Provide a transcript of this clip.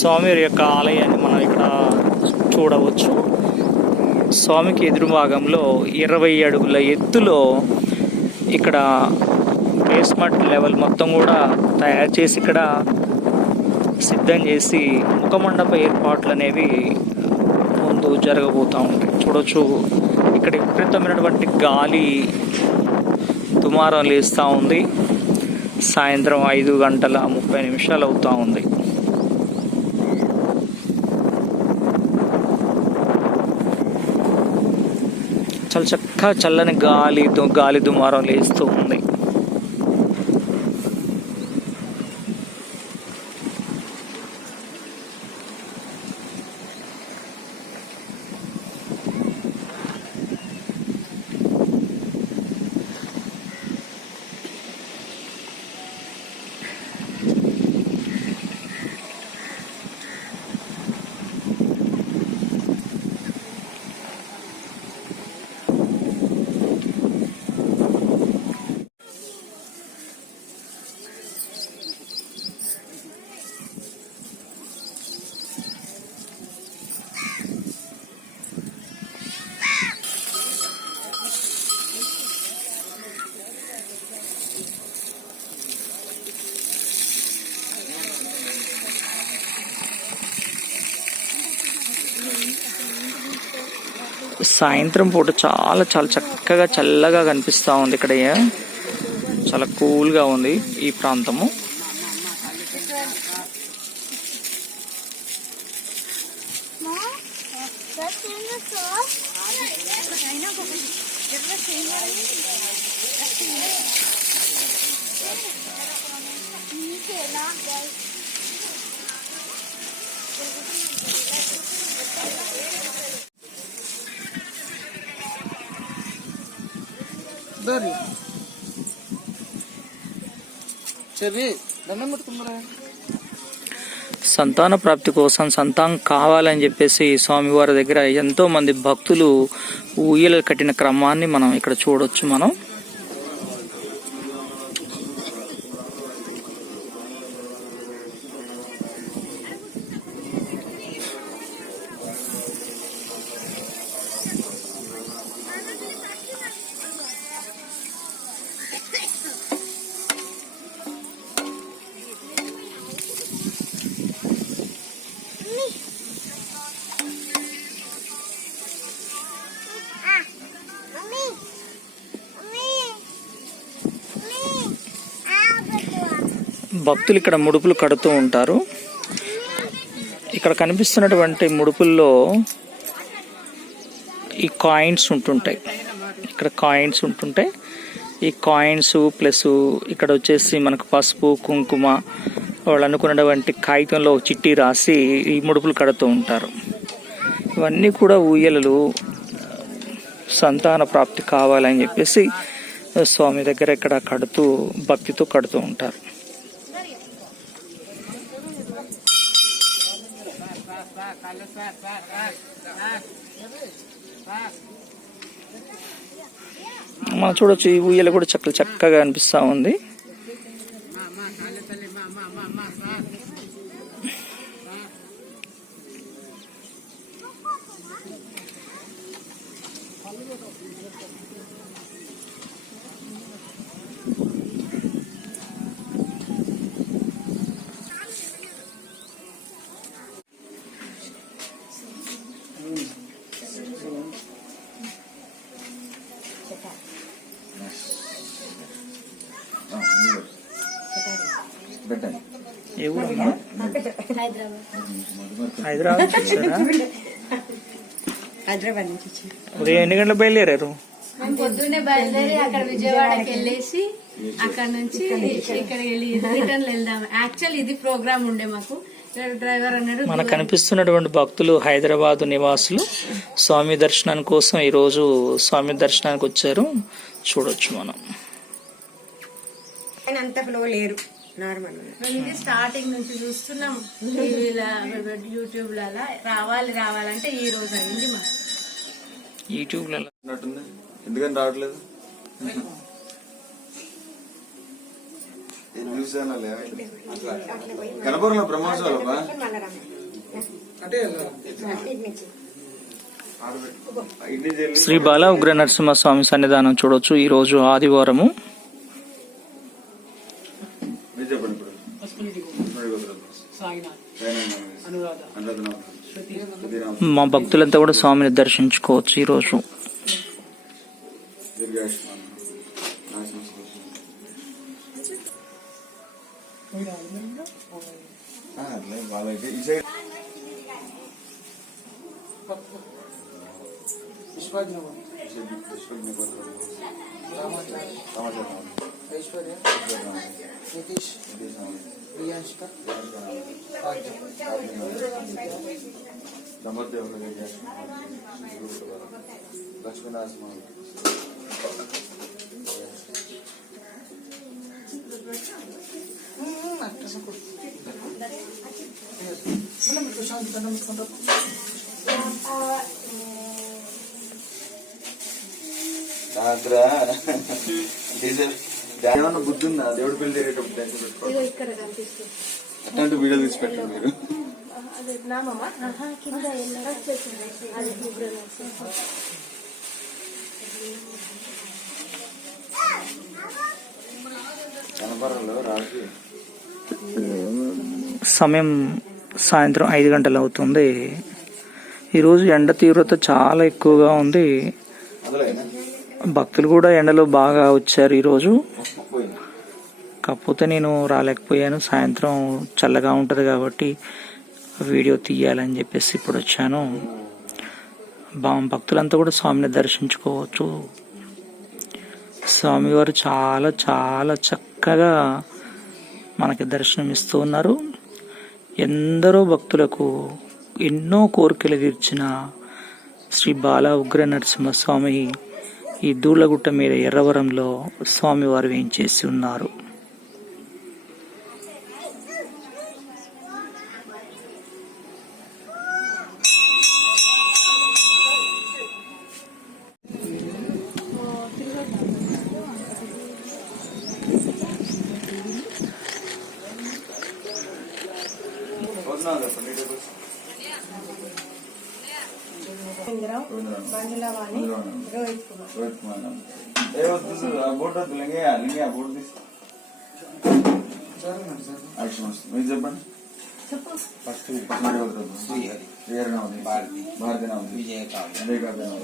స్వామి యొక్క ఆలయాన్ని మనం ఇక్కడ చూడవచ్చు. స్వామికి ఎదురు భాగంలో ఇరవై అడుగుల ఎత్తులో ఇక్కడ బేస్మెంట్ లెవెల్ మొత్తం కూడా తయారు చేసి ఇక్కడ సిద్ధం చేసి ముఖమండప ఏర్పాట్లు అనేవి ముందు జరగబోతూ ఉంటాయి చూడొచ్చు. ఇక్కడ విపరీతమైనటువంటి గాలి దుమారం లేస్తూ ఉంది. సాయంత్రం ఐదు గంటల ముప్పై నిమిషాలు అవుతూ ఉంది. చాలా చక్కగా చల్లని గాలి దు- గాలి దుమారం లేస్తూ ఉంది. సాయంత్రం పూట చాలా చాలా చక్కగా చల్లగా కనిపిస్తూ ఉంది ఇక్కడ. చాలా కూల్గా ఉంది ఈ ప్రాంతము. సంతాన ప్రాప్తి కోసం సంతానం కావాలని చెప్పేసి స్వామివారి దగ్గర ఎంతోమంది భక్తులు ఊయలు కట్టిన క్రమాన్ని మనం ఇక్కడ చూడొచ్చు మనం. భక్తులు ఇక్కడ ముడుపులు కడుతూ ఉంటారు. ఇక్కడ కనిపిస్తున్నటువంటి ముడుపుల్లో ఈ కాయిన్స్ ఉంటుంటాయి. ఇక్కడ కాయిన్స్ ఉంటుంటాయి. ఈ కాయిన్స్ ప్లస్ ఇక్కడ వచ్చేసి మనకు పసుపు కుంకుమ వాళ్ళు అనుకున్నటువంటి కాగితంలో ఒక చిట్టి రాసి ఈ ముడుపులు కడుతూ ఉంటారు. ఇవన్నీ కూడా ఊయలలు సంతాన ప్రాప్తి కావాలని చెప్పేసి స్వామి దగ్గర ఇక్కడ కడుతూ భక్తితో కడుతూ ఉంటారు. మనం చూడొచ్చు ఈ ఊయల కూడా చక్కగా చక్కగా అనిపిస్తూ ఉంది. పెట్టండి. ఏ ఊరమ్మా హైదరాబాద్. నుంచి వచ్చారా? హైదరాబాద్ నుంచి వచ్చాను. ఉదయం ఎన్ని గంటలకు బయలుదేరారు? పొద్దున్నే బయలుదేరి అక్కడ విజయవాడకి వెళ్ళేసి అక్కడ నుంచి ఇక్కడ వెళ్ళి రిటర్న్ వెళ్దాం. యాక్చువల్ ఇది ప్రోగ్రామ్ ఉండే మాకు. డ్రైవర్ అన్నాడు మనకు కనిపిస్తున్నటువంటి భక్తులు హైదరాబాద్ నివాసులు. స్వామి దర్శనం కోసం ఈరోజు స్వామి దర్శనానికి వచ్చారు. చూడొచ్చు మనం. ఆయన అంత ఫ్లో లేరు. నార్మల్. ఇది స్టార్టింగ్ నుంచి చూస్తున్నాం. టీవీలో యూట్యూబ్లో అలా రావాలి రావాలంటే ఈ రోజు అయింది మాకు. యూట్యూబ్లో ఉన్నట్టుంది ఎందుకని రావట్లేదు? కనపడలో బ్రహ్మోత్సవాలు. శ్రీ బాల ఉగ్ర నరసింహస్వామి సన్నిధానం చూడొచ్చు. ఈ రోజు ఆదివారము. మా భక్తులంతా కూడా స్వామిని దర్శించుకోవచ్చు ఈ రోజు దీర్ఘాయుష్మాన్. నాశనం సుఖం. ఆ, అట్లే వాళ్ళకి ఈ సైడ్. విశ్వజ్ఞ విశ్వజ్ఞ గోత్రం. రామాచార్య. సమాచారం. ఐశ్వర్య నితీష్. प्रियांश का लक्ष्मीनाथ ఏమన్నా బుద్ధి ఉందా దేవుడి పెళ్ళి జరిగేటప్పుడు దంచి అట్లాంటి వీడియో తీసి పెట్టండి మీరు. సమయం సాయంత్రం ఐదు గంటలు అవుతుంది. ఈరోజు ఎండ తీవ్రత చాలా ఎక్కువగా ఉంది. భక్తులు కూడా ఎండలో బాగా వచ్చారు ఈరోజు. కాకపోతే నేను రాలేకపోయాను. సాయంత్రం చల్లగా ఉంటుంది కాబట్టి వీడియో తీయాలని చెప్పేసి ఇప్పుడు వచ్చాను. బా భక్తులంతా కూడా స్వామిని దర్శించుకోవచ్చు. స్వామివారు చాలా చాలా చక్కగా మనకి దర్శనం ఇస్తూ ఉన్నారు. ఎందరో భక్తులకు ఎన్నో కోరికలు తీర్చిన శ్రీ బాల ఉగ్ర నరసింహస్వామి ఈ దూళ్ళగుట్ట మీద ఎర్రవరంలో స్వామివారు వేయించేసి ఉన్నారు? బండ్లవాణి రోహిత్ కుమార్ రోహిత్ కుమార్ నామ్. ఏ వద్దు ఆ బోర్డు వద్దు లింగే లింగే ఆ బోర్డు తీసి జరగండి సార్ యాక్షన్ వస్తుంది మీరు చెప్పండి ఫస్ట్ పర్సనల్ శ్రీహరి శ్రీహరి నవమి భారతి భారతి నవమి విజయకాంత్ విజయకాంత్ నవమి